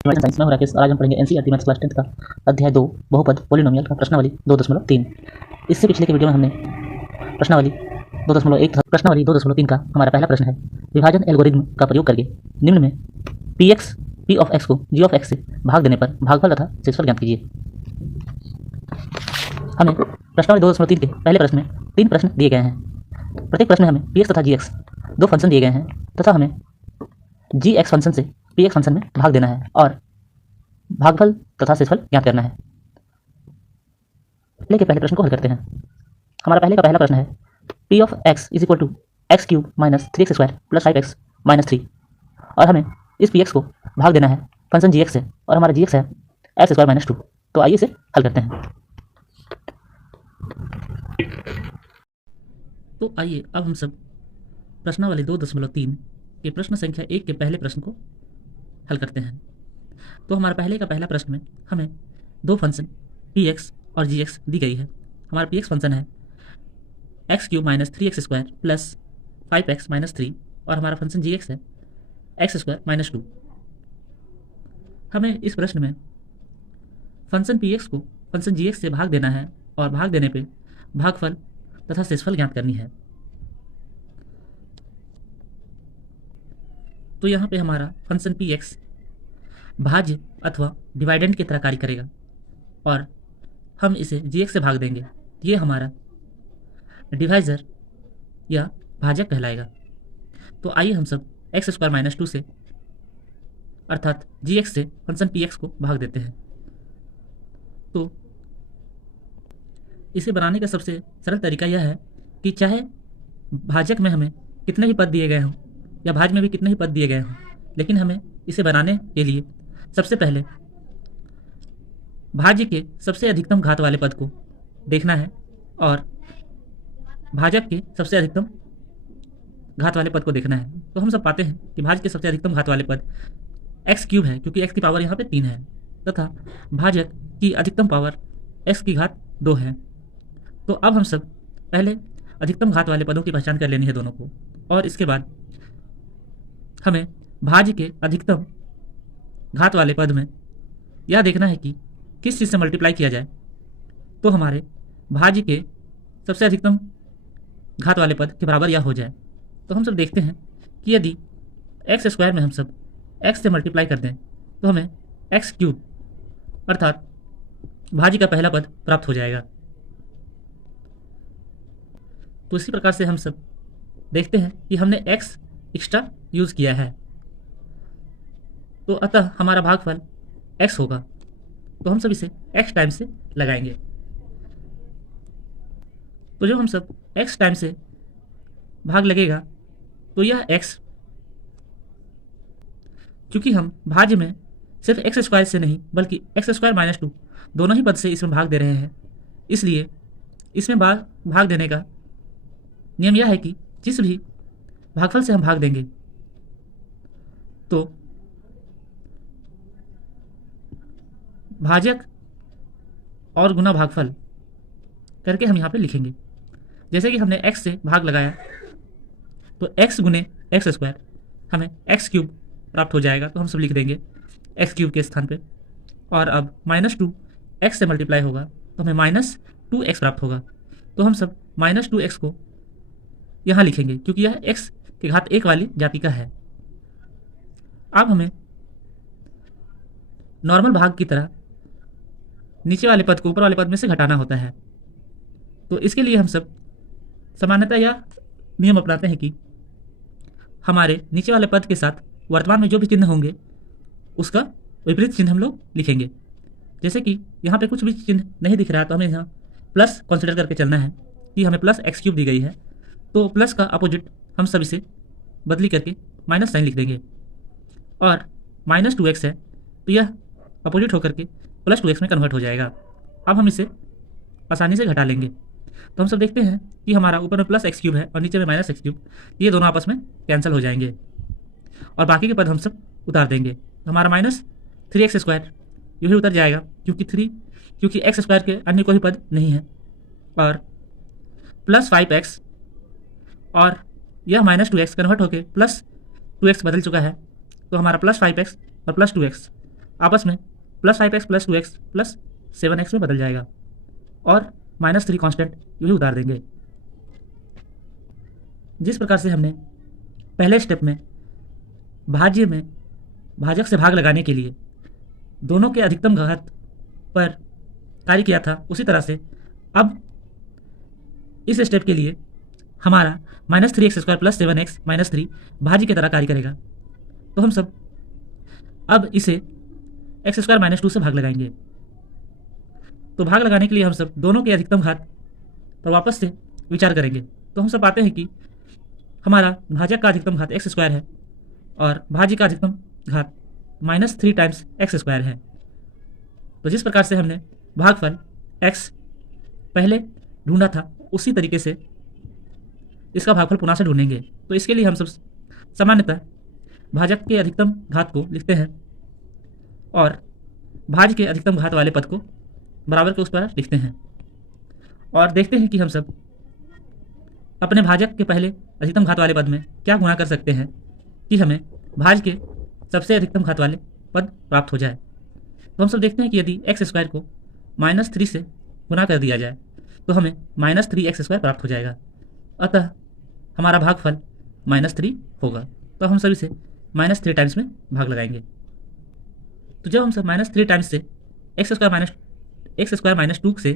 Medium science में हूं राकेश और आज हम पढ़ेंगे एनसीईआरटी मैथ्स क्लास 10 का अध्याय 2 बहुपद पॉलिनोमियल का प्रश्नावली 2.3। इससे पिछले के वीडियो में हमने प्रश्नावली 2.1 तथा प्रश्नावली 2.3 का हमारा पहला प्रश्न है विभाजन एल्गोरिथम का प्रयोग करके निम्न में p ऑफ x को g ऑफ x से भाग देने पर भागफल तथा शेषफल ज्ञात कीजिए। हमें प्रश्नावली 2.3 के पहले प्रश्न में 3 प्रश्न दिए गए हैं। प्रत्येक प्रश्न में हमें px तथा gx दो फंक्शन दिए गए हैं तथा हमें gx फंक्शन से px फंक्शन में भाग देना है और भागफल तथा शेषफल ज्ञात करना है। पहले के पहले प्रश्न को हल करते हैं। हमारा पहले का पहला प्रश्न है p of x is equal to x cube minus 3x square plus 5x minus 3 और हमें इस px को भाग देना है फंक्शन gx से और हमारा gx है एक्स स्क्वायर माइनस 2। तो आइए इसे हल करते हैं। तो आइए अब हम सब प्रश्नावली 2.3 के प्रश्न संख्या 1 के पहले प्रश्न को हल करते हैं। तो हमारा पहले का पहला प्रश्न में हमें दो फंक्शन px और gx दी गई है। हमारा px फंक्शन है x cube minus 3x square plus 5x minus 3 और हमारा फंक्शन gx है एक्स स्क्वायर माइनस 2। हमें इस प्रश्न में फंक्शन px को फंक्शन gx से भाग देना है और भाग देने पे भागफल तथा शेषफल ज्ञात करनी है। तो यहाँ पे हमारा फंक्शन px भाज्य अथवा डिवाइडेंड की तरह कार्य करेगा और हम इसे gx से भाग देंगे। ये हमारा डिवाइजर या भाजक कहलाएगा। तो आइए हम सब एक्स स्क्वायर माइनस 2 से अर्थात gx से फंक्शन px को भाग देते हैं। तो इसे बनाने का सबसे सरल तरीका यह है कि चाहे भाजक में हमें कितने ही पद दिए गए हों या भाज्य में भी कितने ही पद दिए गए हों, लेकिन हमें इसे बनाने के लिए सबसे पहले भाज्य के सबसे अधिकतम घात वाले पद को देखना है और भाजक के सबसे अधिकतम घात वाले पद को देखना है। तो हम सब पाते हैं कि भाज्य के सबसे अधिकतम घात वाले पद एक्स क्यूब है क्योंकि एक्स की पावर यहाँ पे 3 है तथा भाजक की अधिकतम पावर एक्स की घात 2 है। तो अब हम सब पहले अधिकतम घात वाले पदों की पहचान कर लेनी है दोनों को और इसके बाद हमें भाज्य के अधिकतम घात वाले पद में यह देखना है कि किस चीज़ से मल्टीप्लाई किया जाए तो हमारे भाज्य के सबसे अधिकतम घात वाले पद के बराबर यह हो जाए। तो हम सब देखते हैं कि यदि एक्स स्क्वायर में हम सब एक्स से मल्टीप्लाई कर दें तो हमें एक्स क्यूब अर्थात भाज्य का पहला पद प्राप्त हो जाएगा। तो इसी प्रकार से हम सब देखते हैं कि हमने एक्स एक्स्ट्रा यूज़ किया है तो अतः हमारा भागफल x होगा। तो हम सब इसे x टाइम से लगाएंगे। तो जब हम सब x टाइम से भाग लगेगा तो यह x, क्योंकि हम भाज्य में सिर्फ एक्स स्क्वायर से नहीं बल्कि एक्स स्क्वायर माइनस 2 दोनों ही पद से इसमें भाग दे रहे हैं, इसलिए इसमें भाग देने का नियम यह है कि जिस भी भागफल से हम भाग देंगे तो भाजक और गुना भागफल करके हम यहाँ पे लिखेंगे। जैसे कि हमने x से भाग लगाया तो x गुने एक्स स्क्वायर हमें एक्स क्यूब प्राप्त हो जाएगा। तो हम सब लिख देंगे एक्स क्यूब के स्थान पे और अब माइनस 2 एक्स से मल्टीप्लाई होगा तो हमें माइनस 2x प्राप्त होगा। तो हम सब माइनस 2x को यहाँ लिखेंगे क्योंकि यह x के घात 1 वाली जाति का है। अब हमें नॉर्मल भाग की तरह नीचे वाले पद को ऊपर वाले पद में से घटाना होता है। तो इसके लिए हम सब सामान्यतः यह नियम अपनाते हैं कि हमारे नीचे वाले पद के साथ वर्तमान में जो भी चिन्ह होंगे उसका विपरीत चिन्ह हम लोग लिखेंगे। जैसे कि यहाँ पे कुछ भी चिन्ह नहीं दिख रहा है तो हमें यहाँ प्लस कंसिडर करके चलना है कि हमें प्लस एक्स क्यूब दी गई है तो प्लस का अपोजिट हम सब इसे बदली करके माइनस साइन लिख देंगे और माइनस 2x है तो यह अपोजिट होकर के प्लस 2x में कन्वर्ट हो जाएगा। अब हम इसे आसानी से घटा लेंगे। तो हम सब देखते हैं कि हमारा ऊपर में प्लस एक्स क्यूब है और नीचे में माइनस एक्स क्यूब, ये दोनों आपस में कैंसिल हो जाएंगे और बाकी के पद हम सब उतार देंगे। तो हमारा माइनस 3x स्क्वायर यूँ ही उतर जाएगा क्योंकि एक्स स्क्वायर के अन्य कोई पद नहीं है और प्लस 5x और यह माइनस 2x कन्वर्ट होकर प्लस 2x बदल चुका है तो हमारा प्लस 5x और प्लस 2x आपस में +5x + 2x + 7x में बदल जाएगा और -3 कांस्टेंट यही उतार देंगे। जिस प्रकार से हमने पहले स्टेप में भाज्य में भाजक से भाग लगाने के लिए दोनों के अधिकतम घात पर कार्य किया था, उसी तरह से अब इस स्टेप के लिए हमारा -3x² + 7x - 3 भाज्य की तरह कार्य करेगा। तो हम सब अब इसे x² - 2 से भाग लगाएंगे। तो भाग लगाने के लिए हम सब दोनों के अधिकतम घात पर वापस से विचार करेंगे। तो हम सब पाते हैं कि हमारा भाजक का अधिकतम घात x² है और भाज्य का अधिकतम घात -3 टाइम्स x² है। तो जिस प्रकार से हमने भागफल x पहले ढूंढा था, उसी तरीके से इसका भागफल पुनः से ढूंढेंगे। तो इसके लिए हम सब सामान्यतः भाजक के अधिकतम घात को लिखते हैं और भाज्य के अधिकतम घात वाले पद को बराबर के उस पर लिखते हैं और देखते हैं कि हम सब अपने भाजक के पहले अधिकतम घात वाले पद में क्या गुणा कर सकते हैं कि हमें भाज्य के सबसे अधिकतम घात वाले पद प्राप्त हो जाए। तो हम सब देखते हैं कि यदि x² को -3 से गुणा कर दिया जाए तो हमें -3x² प्राप्त हो जाएगा। अतः हमारा भागफल -3 होगा। तो हम सब इसे -3 टाइम्स में भाग लगाएंगे। तो जब हम सब -3 टाइम्स से x² - 2 से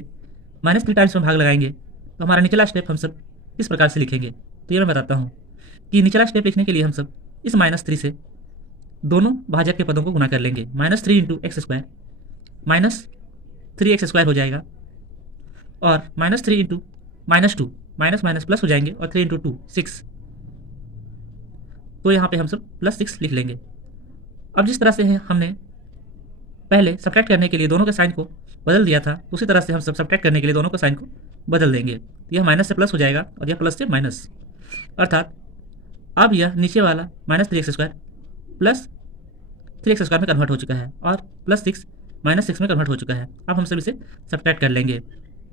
-3 टाइम्स में भाग लगाएंगे तो हमारा निचला स्टेप हम सब इस प्रकार से लिखेंगे। तो ये मैं बताता हूँ कि निचला स्टेप लिखने के लिए हम सब इस -3 से दोनों भाजक के पदों को गुणा कर लेंगे। -3 × x² -3x² हो जाएगा और -3 × -2 माइनस माइनस प्लस हो जाएंगे और 3 × 2 6। तो यहाँ पे हम सब +6 लिख लेंगे। अब जिस तरह से हमने पहले सब्ट्रैक्ट करने के लिए दोनों के साइन को बदल दिया था, उसी तरह से हम सब सब्ट्रैक्ट करने के लिए दोनों के साइन को बदल देंगे। यह माइनस से प्लस हो जाएगा और यह प्लस से माइनस, अर्थात अब यह नीचे वाला -3x² प्लस 3x² में कन्वर्ट हो चुका है और +6 -6 में कन्वर्ट हो चुका है। अब हम सब इसे सब्ट्रैक्ट कर लेंगे।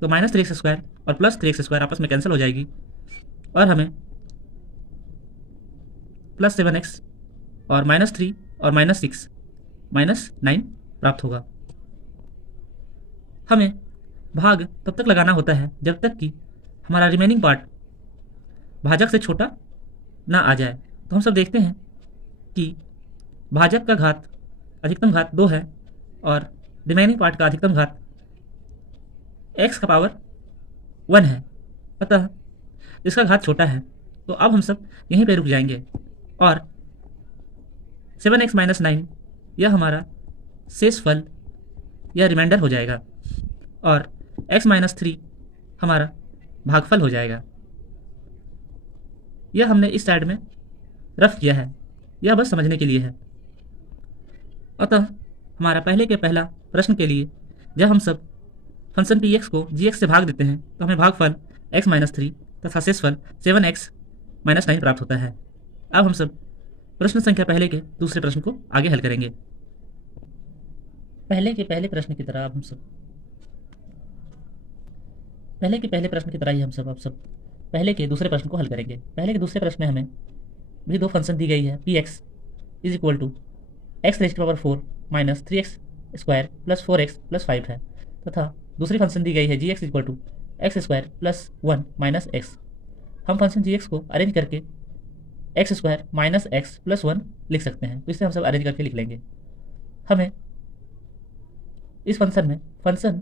तो -3x² और +3x² आपस में कैंसिल हो जाएगी और हमें +7x और -3 और -6 -9 प्राप्त होगा। हमें भाग तब तक लगाना होता है जब तक कि हमारा रिमेनिंग पार्ट भाजक से छोटा ना आ जाए। तो हम सब देखते हैं कि भाजक का घात अधिकतम घात 2 है और रिमेनिंग पार्ट का अधिकतम घात x का पावर 1 है, अतः इसका घात छोटा है। तो अब हम सब यहीं पे रुक जाएंगे और 7x - 9 यह हमारा शेषफल या रिमाइंडर हो जाएगा और x - 3 हमारा भागफल हो जाएगा। यह हमने इस साइड में रफ किया है, यह बस समझने के लिए है। अतः हमारा पहले के पहला प्रश्न के लिए जब हम सब फंक्शन px को gx से भाग देते हैं तो हमें भागफल x - 3 तथा शेषफल 7x - 9 प्राप्त होता है। अब हम सब प्रश्न संख्या पहले के दूसरे प्रश्न को आगे हल करेंगे। पहले के पहले प्रश्न की तरह अब सब पहले के दूसरे प्रश्न को हल करेंगे। पहले के दूसरे प्रश्न में हमें भी दो फंक्शन दी गई है। px = x⁴ - 3x² + 4x + 5 है तथा दूसरी फंक्शन दी गई है gx = x² + 1 - x। हम फंक्शन gx को अरेंज करके x² - x + 1 लिख सकते हैं। तो इसे हम सब अरेंज करके लिख लेंगे। हमें इस फंक्शन में फंक्शन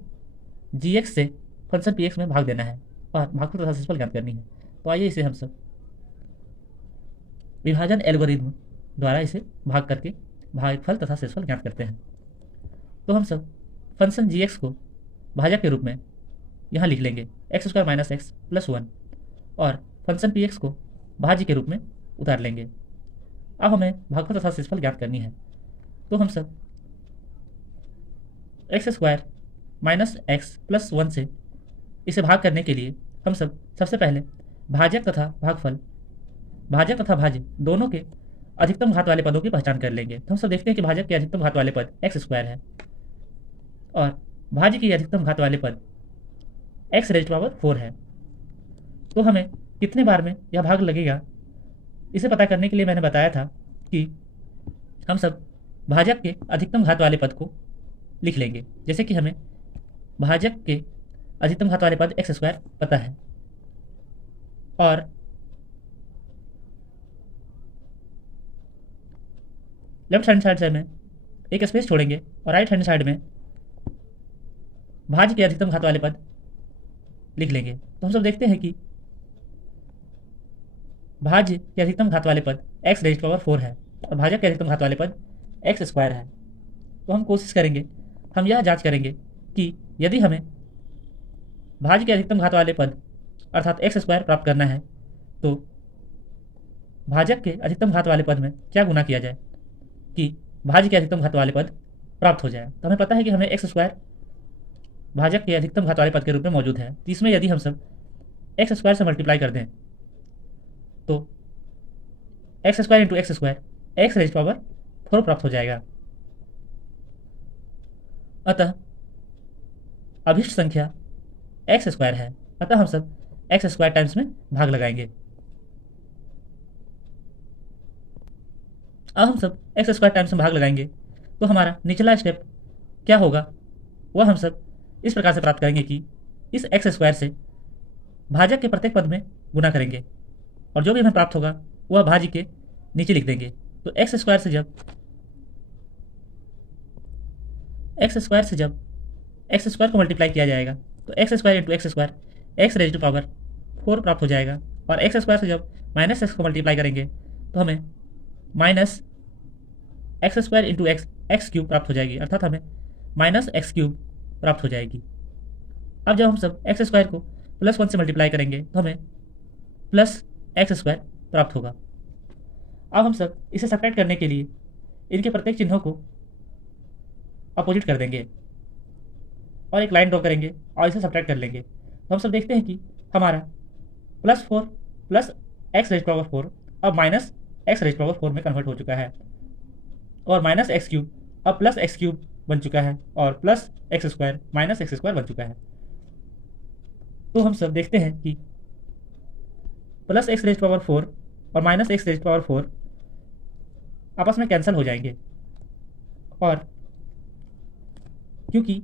gx से फंक्शन px में भाग देना है और भागफल तथा शेषफल ज्ञात करनी है। तो आइए इसे हम सब विभाजन एल्गोरिथम द्वारा इसे भाग करके भागफल तथा शेषफल ज्ञात करते हैं। तो हम सब फंक्शन gx को भाजक के रूप में यहाँ लिख लेंगे x² - x + 1 और फंक्शन px को भाज्य के रूप में उतार लेंगे। अब हमें भागफल तथा शेषफल ज्ञात करनी है। तो हम सब x² - x + 1 से इसे भाग करने के लिए हम सब सबसे पहले भाजक तथा भाज्य दोनों के अधिकतम घात वाले पदों की पहचान कर लेंगे। तो हम सब देखते हैं कि भाजक के अधिकतम घात वाले पद x² है और भाज्य की अधिकतम घात वाले पद x⁴ है। तो हमें कितने बार में यह भाग लगेगा, इसे पता करने के लिए मैंने बताया था कि हम सब भाजक के अधिकतम घात वाले पद को लिख लेंगे। जैसे कि हमें भाजक के अधिकतम घात वाले पद एक्स स्क्वायर पता है, और लेफ्ट हैंड साइड से में एक स्पेस छोड़ेंगे और राइट हैंड साइड में भाज्य के अधिकतम घात वाले पद लिख लेंगे। तो हम सब देखते हैं कि भाज्य के अधिकतम घात वाले पद एक्स रेज़ पावर 4 है और भाजक के अधिकतम घात वाले पद एक्स स्क्वायर है। तो हम कोशिश करेंगे, हम यह जांच करेंगे कि यदि हमें भाज्य के अधिकतम घात वाले पद अर्थात एक्स स्क्वायर प्राप्त करना है तो भाजक के अधिकतम घात वाले पद में क्या गुना किया जाए कि भाज्य के अधिकतम घात वाले पद प्राप्त हो जाए। तो हमें पता है कि हमें एक्स स्क्वायर भाजक के अधिकतम घात वाले पद के रूप में मौजूद है। तो इसमें यदि हम सब एक्स स्क्वायर से मल्टीप्लाई कर दें तो x square into x square x rays power 4 प्राप्त हो जाएगा। अतः अभिष्ट संख्या एक्स स्क्वायर है। अतः हम सब एक्स स्क्वायर टाइम्स में भाग लगाएंगे। अब हम सब एक्स स्क्वायर टाइम्स में भाग लगाएंगे तो हमारा निचला स्टेप क्या होगा वह हम सब इस प्रकार से प्राप्त करेंगे कि इस एक्स स्क्वायर से भाजक के प्रत्येक पद में गुना करेंगे और जो भी हमें प्राप्त होगा वह भाज्य के नीचे लिख देंगे। तो एक्स स्क्वायर से जब एक्स स्क्वायर को मल्टीप्लाई किया जाएगा तो x square into x square x raise to power 4 प्राप्त हो जाएगा। और एक्स स्क्वायर से जब माइनस एक्स को मल्टीप्लाई करेंगे तो हमें minus x square into x x cube प्राप्त हो जाएगी, अर्थात हमें माइनस एक्स क्यूब प्राप्त हो जाएगी। अब जब हम सब एक्स स्क्वायर को +1 से मल्टीप्लाई करेंगे तो हमें प्लस एक्स स्क्वायर प्राप्त होगा। अब हम सब इसे सब्ट्रैक्ट करने के लिए इनके प्रत्येक चिन्हों को अपोजिट कर देंगे और एक लाइन ड्रॉ करेंगे और इसे सब्ट्रैक्ट कर लेंगे। तो हम सब देखते हैं कि हमारा +4 प्लस एक्स रेज़ पावर 4 अब माइनस एक्स रेज़ पावर 4 में कन्वर्ट हो चुका है और माइनस एक्स क्यूब अब प्लस एक्स क्यूब बन चुका है और plus x square minus x square बन चुका है। तो हम सब देखते हैं कि प्लस एक्स रेज़ पावर 4 और माइनस एक्स रेज़ पावर 4 आपस में कैंसिल हो जाएंगे और क्योंकि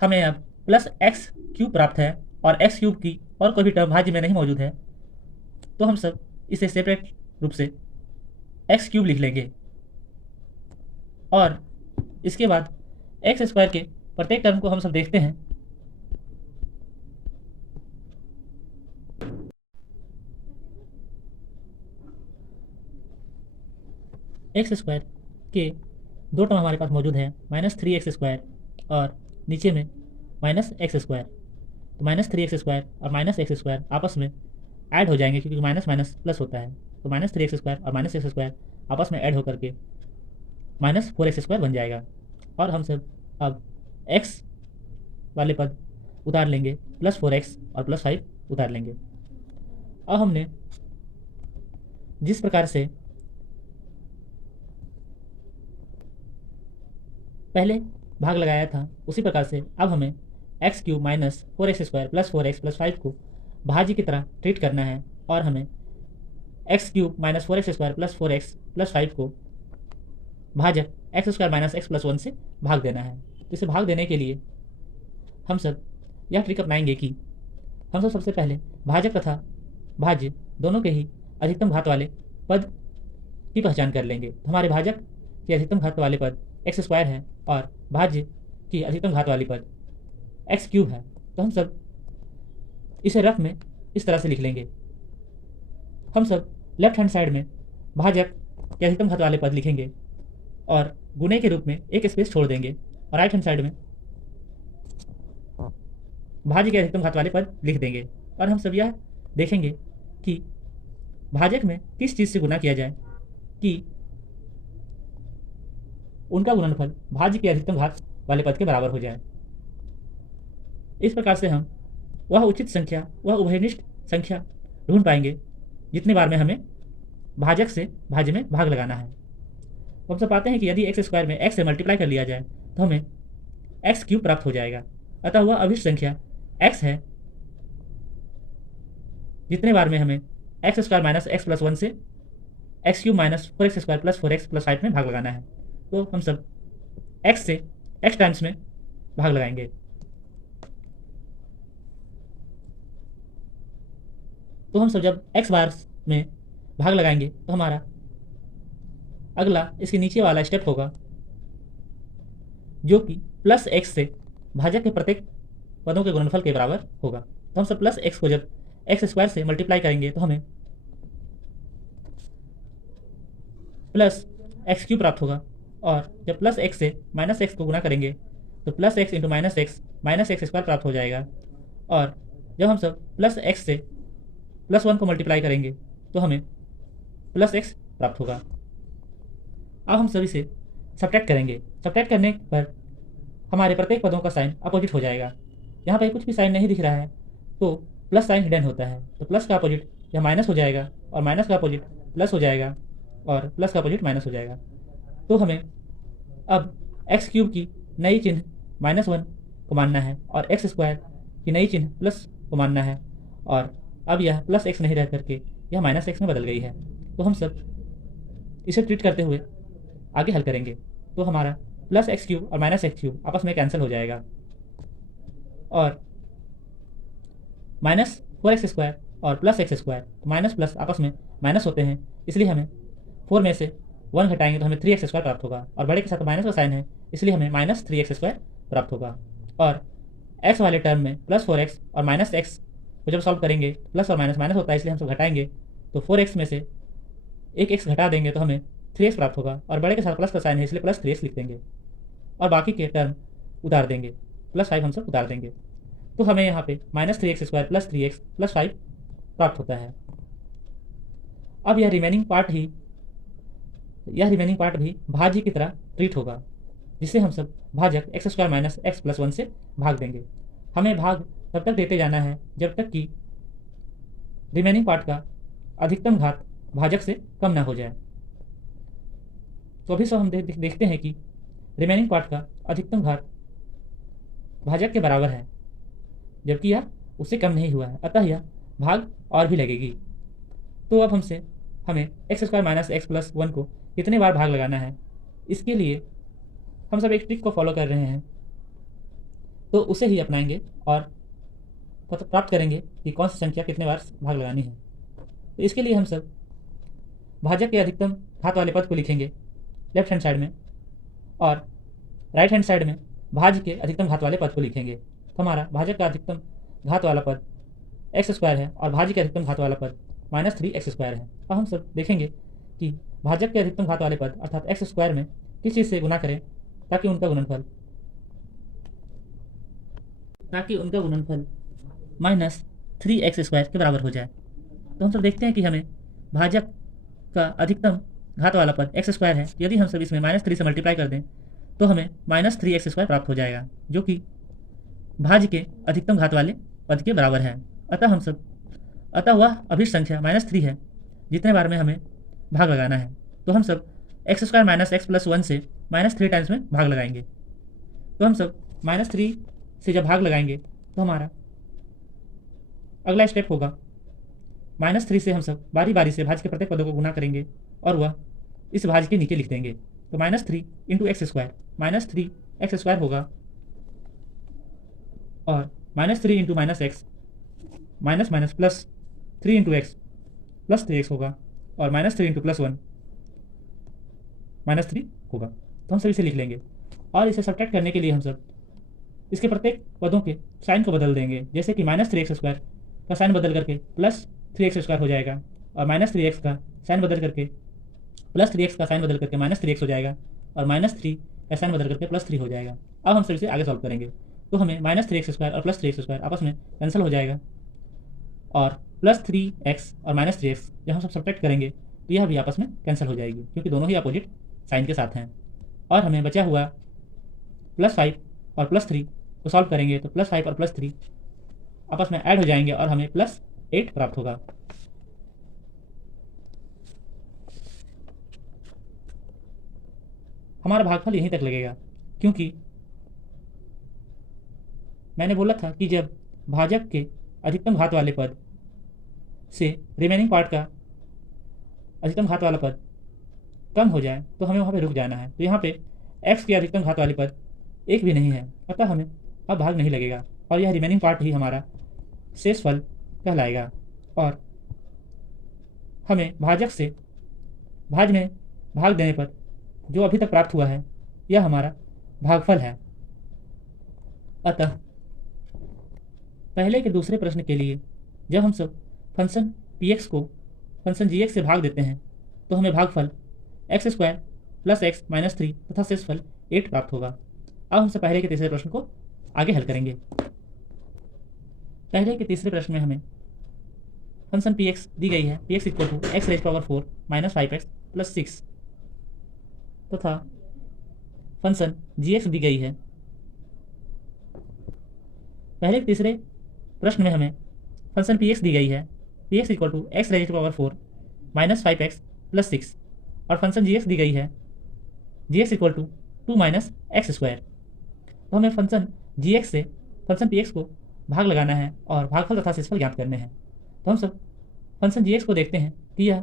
हमें अब प्लस एक्स क्यूब प्राप्त है और एक्स क्यूब की और कोई भी टर्म भाज्य में नहीं मौजूद है तो हम सब इसे सेपरेट रूप से एक्स क्यूब लिख लेंगे और इसके बाद एक्स स्क्वायर के प्रत्येक टर्म को हम सब देखते हैं एक्स स्क्वायर के दो टर्म हमारे पास मौजूद है, -3x² और नीचे में -x²। तो -3x² और -x² आपस में ऐड हो जाएंगे क्योंकि माइनस माइनस प्लस होता है। तो -3x² और -x² आपस में ऐड होकर के -4x² बन जाएगा और हम सब अब x वाले पद उतार लेंगे, +4x और +5 उतार लेंगे। अब हमने जिस प्रकार से पहले भाग लगाया था उसी प्रकार से अब हमें x³ -4x² +4x +5 को भाज्य की तरह ट्रीट करना है और हमें x³ -4x² +4x +5 को भाजक x² - x+1 से भाग देना है। तो इसे भाग देने के लिए हम सब यह ट्रिक अपनाएंगे कि हम सब सबसे पहले भाजक तथा भाज्य दोनों के ही अधिकतम घात वाले पद की पहचान कर लेंगे। तो हमारे भाजक के अधिकतम घात वाले पद x² है और भाज्य की अधिकतम घात वाली पद x³ है। तो हम सब इसे रफ में इस तरह से लिख लेंगे। हम सब लेफ्ट हैंड साइड में भाजक के अधिकतम घात वाले पद लिखेंगे और गुणे के रूप में एक स्पेस छोड़ देंगे और राइट हैंड साइड में भाज्य के अधिकतम घात वाले पद लिख देंगे और हम सब यह देखेंगे कि भाजक में किस चीज़ से गुना किया जाए कि उनका गुणनफल भाज्य के अधिकतम घात वाले पद के बराबर हो जाए। इस प्रकार से हम वह उचित संख्या, वह उभयनिष्ठ संख्या ढूंढ पाएंगे जितने बार में हमें भाजक से भाज्य में भाग लगाना है। तो हम सब पाते हैं कि यदि x² में x से मल्टीप्लाई कर लिया जाए तो हमें x³ प्राप्त हो जाएगा। अतः वह अभिष्ट संख्या x है जितने बार में हमें x² - x+1 से x³ -4x² +4x +5 में भाग लगाना है। तो हम सब x से x टाइम्स में भाग लगाएंगे। तो हम सब जब x बार में भाग लगाएंगे तो हमारा अगला इसके नीचे वाला स्टेप होगा जो कि प्लस एक्स से भाजक के प्रत्येक पदों के गुणनफल के बराबर होगा। तो हम सब प्लस एक्स को जब एक्स स्क्वायर से मल्टीप्लाई करेंगे तो हमें प्लस एक्स क्यूब प्राप्त होगा, और जब प्लस एक्स से माइनस एक्स को गुना करेंगे तो plus x into minus x square प्राप्त हो जाएगा। और जब हम सब प्लस एक्स से प्लस वन को मल्टीप्लाई करेंगे तो हमें प्लस एक्स प्राप्त होगा। अब हम सभी से सब्ट्रैक्ट करेंगे। सब्ट्रैक्ट करने पर हमारे प्रत्येक पदों का साइन अपोजिट हो जाएगा। यहाँ पर कुछ भी साइन नहीं दिख रहा है तो प्लस साइन हिडन होता है, तो प्लस का अपोजिट यह माइनस हो जाएगा और माइनस का अपोजिट प्लस हो जाएगा और प्लस का अपोजिट माइनस हो जाएगा। तो हमें अब एक्स क्यूब की नई चिन्ह -1 को मानना है और एक्स स्क्वायर की नई चिन्ह प्लस को मानना है, और अब यह प्लस एक्स नहीं रह करके यह माइनस एक्स में बदल गई है। तो हम सब इसे ट्रीट करते हुए आगे हल करेंगे। तो हमारा प्लस एक्स क्यूब और माइनस एक्स क्यूब आपस में कैंसिल हो जाएगा और -4x² और plus x square, minus plus आपस में माइनस होते हैं, इसलिए हमें 4 में से 1 घटाएंगे तो हमें 3x² प्राप्त होगा, और बड़े के साथ माइनस का साइन है इसलिए हमें -3x² प्राप्त होगा। और x वाले टर्म में +4x और -x को जब सॉल्व करेंगे प्लस और माइनस माइनस होता है इसलिए हम सब घटाएंगे, तो 4x में से एक x घटा देंगे तो हमें 3x प्राप्त होगा, और बड़े के साथ प्लस का साइन है इसलिए +3x लिख देंगे और बाकी के टर्म उतार देंगे, +5 हम सब उतार देंगे। तो हमें यहाँ पे -3x² + 3x + 5 प्राप्त होता है। अब यह रिमेनिंग पार्ट भी भाज्य की तरह ट्रीट होगा, जिससे हम सब भाजक x² - x + 1 से भाग देंगे। हमें भाग तब तक देते जाना है जब तक कि रिमेनिंग पार्ट का अधिकतम घात भाजक से कम ना हो जाए। तो अभी सब हम देखते हैं कि रिमेनिंग पार्ट का अधिकतम घात भाजक के बराबर है, जबकि यह उससे कम नहीं हुआ है, अतः यह भाग और भी लगेगी। तो अब हमें x² - x + 1 को कितने बार भाग लगाना है, इसके लिए हम सब एक ट्रिक को फॉलो कर रहे हैं, तो उसे ही अपनाएंगे और प्राप्त करेंगे कि कौन सी संख्या कितने बार भाग लगानी है। तो इसके लिए हम सब भाजक के अधिकतम घात वाले पद को लिखेंगे लेफ्ट हैंड साइड में, और राइट हैंड साइड में भाज्य के अधिकतम घात वाले पद को लिखेंगे। तो हमारा भाजक का अधिकतम घात वाला पद x² है और भाज्य के अधिकतम घात वाला पद -3x² है। अब हम सब देखेंगे कि भाजक के अधिकतम घात वाले पद अर्थात x² में किस चीज़ से गुना करें ताकि उनका गुणनफल -3x² के बराबर हो जाए। तो हम सब देखते हैं कि हमें भाजक का अधिकतम घात वाला पद x² है, यदि हम सब इसमें -3 से मल्टीप्लाई कर दें तो हमें -3x² प्राप्त हो जाएगा, जो कि भाज्य के अधिकतम घात वाले पद के बराबर है। अतः वह अभिष्ट संख्या -3 है जितने बार में हमें भाग लगाना है। तो हम सब x² - x + 1 से -3 टाइम्स में भाग लगाएंगे। तो हम सब -3 से जब भाग लगाएंगे तो हमारा अगला स्टेप होगा -3 से हम सब बारी बारी से भाज्य के प्रत्येक पदों को गुना करेंगे और वह इस भाज्य के नीचे लिख देंगे। तो -3 × x², -3x² होगा, और -3 × -x minus plus 3 × x + 3x होगा, और -3 × +1 -3 होगा। तो हम सब इसे लिख लेंगे, और इसे सब्ट्रैक्ट करने के लिए हम सब इसके प्रत्येक पदों के साइन को बदल देंगे, जैसे कि -3x² का साइन बदल करके +3x² हो जाएगा, और -3x का साइन बदल करके +3x का साइन बदल करके -3x हो जाएगा, और -3 का साइन बदल करके +3 हो जाएगा। अब हम सब इसे आगे सॉल्व करेंगे, तो हमें -3x² और +3x² आपस में कैंसिल हो जाएगा, और +3x और -3x जब हम सब सब्ट्रैक्ट करेंगे तो यह भी आपस में कैंसिल हो जाएगी, क्योंकि दोनों ही अपोजिट साइन के साथ हैं। और हमें बचा हुआ +5 और +3 को सॉल्व करेंगे तो +5 और +3 आपस में ऐड हो जाएंगे और हमें +8 प्राप्त होगा। हमारा भागफल यहीं तक लगेगा, क्योंकि मैंने बोला था कि जब भाजक के अधिकतम घात वाले पद से रिमेनिंग पार्ट का अधिकतम घात वाला पद कम हो जाए तो हमें वहाँ पे रुक जाना है। तो यहाँ पे x की अधिकतम घात वाली पद एक भी नहीं है, अतः हमें अब भाग नहीं लगेगा और यह रिमेनिंग पार्ट ही हमारा शेषफल कहलाएगा। और हमें भाजक से भाज में भाग देने पर जो अभी तक प्राप्त हुआ है यह हमारा भागफल है। अतः पहले के दूसरे प्रश्न के लिए जब हम सब फंक्शन px को फंक्शन gx से भाग देते हैं तो हमें भागफल x² + x - 3 तथा शेषफल 8 प्राप्त होगा। अब हम सब पहले के तीसरे प्रश्न को आगे हल करेंगे। पहले के तीसरे प्रश्न में हमें फंक्शन px दी गई है, px = x⁴ - 5x + 6 तथा फंक्शन gx दी गई है। पहले के तीसरे प्रश्न में हमें फंक्शन px दी गई है, px = x⁴ - 5x + 6 और फंक्शन gx दी गई है, gx = 2 - x²। तो हमें फंक्शन gx से फंक्शन px को भाग लगाना है और भागफल तथा शेषफल ज्ञात करने हैं। तो हम सब फंक्शन gx को देखते हैं कि यह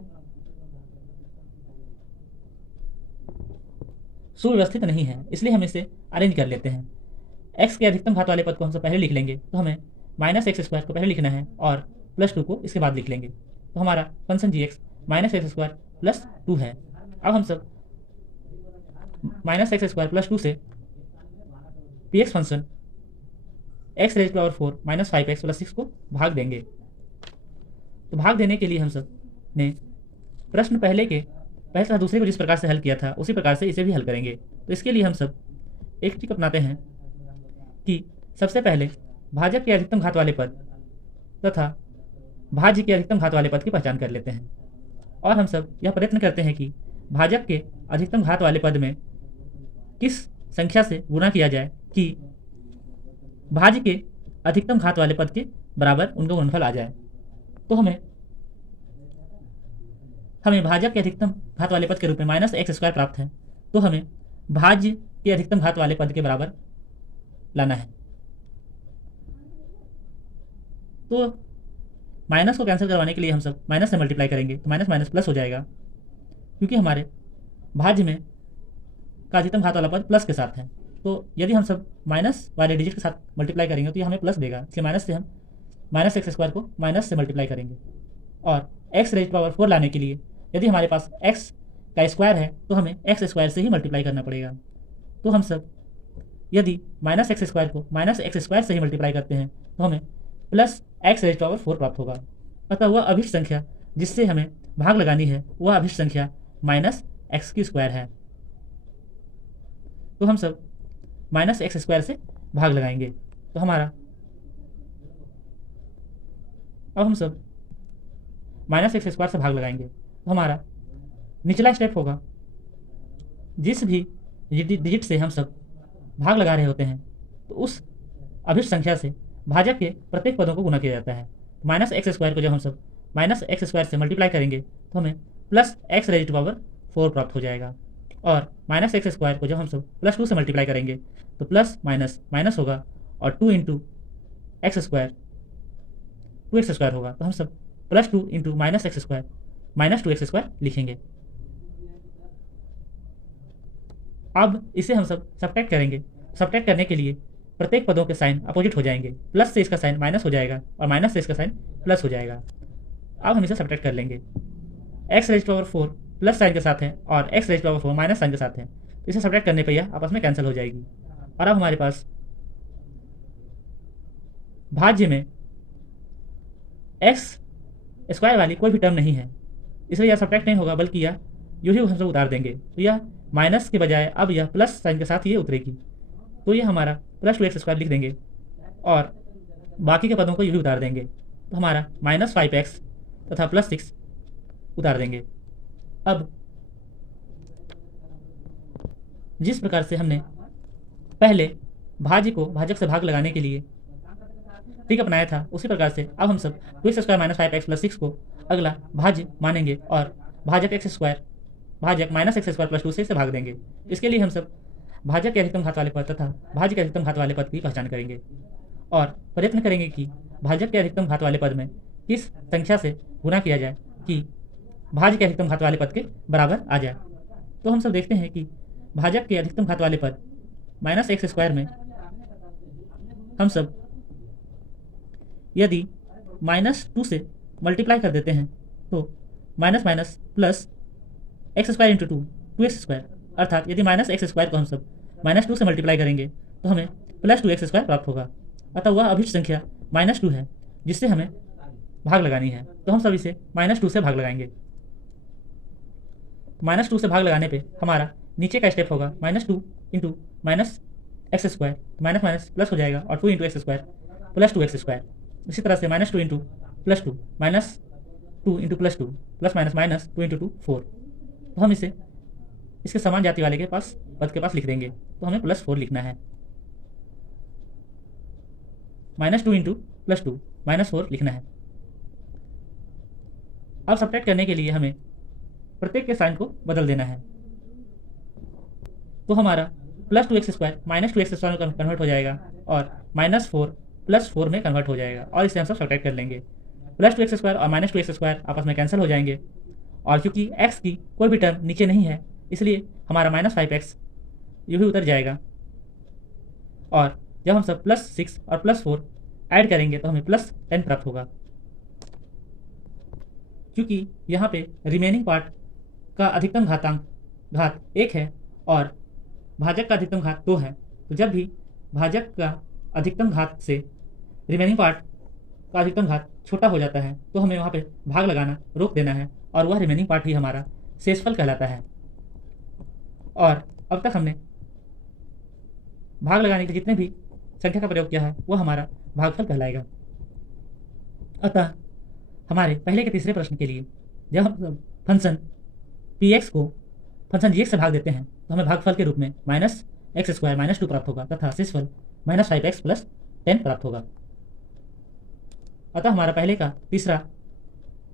सुव्यवस्थित नहीं है, इसलिए हम इसे अरेंज कर लेते हैं। x के अधिकतम घात वाले पद को हम सब पहले लिख लेंगे, तो हमें -x² को पहले लिखना है और +2 को इसके बाद लिख लेंगे। तो हमारा फंक्शन gx -x² + 2 है। अब हम सब -x² + 2 से px फंक्शन x⁴ - 5x + 6 को भाग देंगे। तो भाग देने के लिए हम सब ने प्रश्न पहले तथा दूसरे को जिस प्रकार से हल किया था उसी प्रकार से इसे भी हल करेंगे। तो इसके लिए हम सब एक ट्रिक अपनाते हैं कि सबसे पहले भाजक के अधिकतम घात वाले पद तथा भाज्य के अधिकतम घात वाले पद की पहचान कर लेते हैं और हम सब यह प्रयत्न करते हैं कि भाजक के अधिकतम घात वाले पद में किस संख्या से गुणा किया जाए कि भाज्य के अधिकतम घात वाले पद के बराबर उनका गुणनफल आ जाए। तो हमें भाजक के अधिकतम घात वाले पद के रूप में -x² प्राप्त है, तो हमें भाज्य के अधिकतम घात वाले पद के बराबर लाना है। तो माइनस को कैंसिल करवाने के लिए हम सब माइनस से मल्टीप्लाई करेंगे, तो माइनस माइनस प्लस हो जाएगा, क्योंकि हमारे भाज्य में का अधिकतम घात वाला पद प्लस के साथ है। तो यदि हम सब माइनस वाले डिजिट के साथ मल्टीप्लाई करेंगे तो ये हमें प्लस देगा, इसलिए माइनस से हम -x² को माइनस से मल्टीप्लाई करेंगे। और x⁴ लाने के लिए यदि हमारे पास x का स्क्वायर है तो हमें x² से ही मल्टीप्लाई करना पड़ेगा। तो हम सब यदि -x² को -x² से ही मल्टीप्लाई करते हैं तो हमें +x⁴ प्राप्त होगा। अतः वह अभिष्ट संख्या जिससे हमें भाग लगानी है वह अभिष्ट संख्या -x² है। तो हम सब -x² से भाग लगाएंगे। तो अब हम सब -x² से भाग लगाएंगे तो हमारा निचला स्टेप होगा, जिस भी डिजिट से हम सब भाग लगा रहे होते हैं तो उस अभिष्ट संख्या से भाजक के प्रत्येक पदों को गुणा किया जाता है। -x² को जब हम सब -x² से मल्टीप्लाई करेंगे तो हमें +x⁴ प्राप्त हो जाएगा और -x² को जब हम सब +2 से मल्टीप्लाई करेंगे तो प्लस माइनस माइनस होगा और 2 × x² 2x² होगा। तो हम सब +2 × -x² -2x² लिखेंगे। अब इसे हम सब सब्ट्रैक्ट करेंगे। सब्ट्रैक्ट करने के लिए प्रत्येक पदों के साइन अपोजिट हो जाएंगे, प्लस से इसका साइन माइनस हो जाएगा और माइनस से इसका साइन प्लस हो जाएगा। अब हम इसे सब्ट्रैक्ट कर लेंगे। x⁴ प्लस साइन के साथ है और x⁴ माइनस साइन के साथ है, तो इसे सब्ट्रैक्ट करने पर यह आपस में कैंसिल हो जाएगी। और अब हमारे पास भाज्य में x² वाली कोई भी टर्म नहीं है, इसलिए यह सब्ट्रैक्ट नहीं होगा, बल्कि यह यूँ ही हम सब उतार देंगे। तो यह माइनस के बजाय अब यह प्लस साइन के साथ ये उतरेगी, तो यह हमारा +2x² लिख देंगे और बाकी के पदों को यूँ ही उतार देंगे। तो हमारा -5x तथा +6 उतार देंगे। अब जिस प्रकार से हमने पहले भाज्य को भाजक से भाग लगाने के लिए ट्रिक अपनाया था उसी प्रकार से अब हम सब 2x² - 5x + 6 को अगला भाज्य मानेंगे और भाजक x² भाजक -x² + 2 से इसे भाग देंगे। इसके लिए हम सब भाजक के अधिकतम घात वाले पद तथा भाज्य के अधिकतम घात वाले पद की पहचान करेंगे और प्रयत्न करेंगे कि भाजक के अधिकतम घात वाले पद में किस संख्या से गुणा किया जाए कि भाज्य के अधिकतम घात वाले पद के बराबर आ जाए। तो हम सब देखते हैं कि भाजक के अधिकतम घात वाले पद माइनस एक्स स्क्वायर में हम सब यदि -2 से मल्टीप्लाई कर देते हैं तो minus minus plus x square into 2x², अर्थात यदि -x² को हम सब -2 से मल्टीप्लाई करेंगे तो हमें +2x² प्राप्त होगा। अतः वह अभिष्ट संख्या -2 है जिससे हमें भाग लगानी है। तो हम सब इसे -2 से भाग लगाएंगे। -2 से भाग लगाने पे हमारा नीचे का स्टेप होगा -2 into -x², minus minus plus हो जाएगा और 2 इंटू x² प्लस 2x²। इसी तरह से -2 into +2 minus 2 into +2 plus minus minus 2 into 2 4। तो हम इसे इसके समान जाति वाले के पास पद के पास लिख देंगे। तो हमें +4 लिखना है। -2 इंटू +2 -4 लिखना है। अब सब्ट्रैक्ट करने के लिए हमें प्रत्येक के साइन को बदल देना है। तो हमारा +2x² -2x² में कन्वर्ट हो जाएगा और -4 +4 में कन्वर्ट हो जाएगा और इसे हम सब सब्ट्रैक्ट कर लेंगे। +2x² और -2x² आपस में कैंसिल हो जाएंगे और क्योंकि x की कोई भी टर्म नीचे नहीं है इसलिए हमारा -5x ये भी उतर जाएगा। और जब हम सब +6 और +4 ऐड करेंगे तो हमें +10 प्राप्त होगा। क्योंकि यहाँ पे रिमेनिंग पार्ट का अधिकतम घात 1 है और भाजक का अधिकतम घात 2 है, तो जब भी भाजक का अधिकतम घात से रिमेनिंग पार्ट का अधिकतम घात छोटा हो जाता है तो हमें वहाँ पे भाग लगाना रोक देना है और वह रिमेनिंग पार्ट ही हमारा शेषफल कहलाता है। और अब तक हमने भाग लगाने के जितने भी संख्या का प्रयोग किया है वह हमारा भागफल कहलाएगा। अतः हमारे पहले के तीसरे प्रश्न के लिए जब हम फंक्शन px को फंक्शन gx से भाग देते हैं तो हमें भागफल के रूप में -x² -2 प्राप्त होगा तथा शेषफल -5x + 10 प्राप्त होगा। अतः हमारा पहले का तीसरा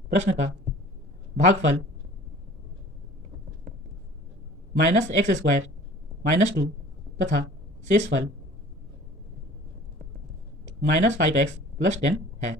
प्रश्न का भागफल -x² -2 तथा शेषफल -5x + 10 है।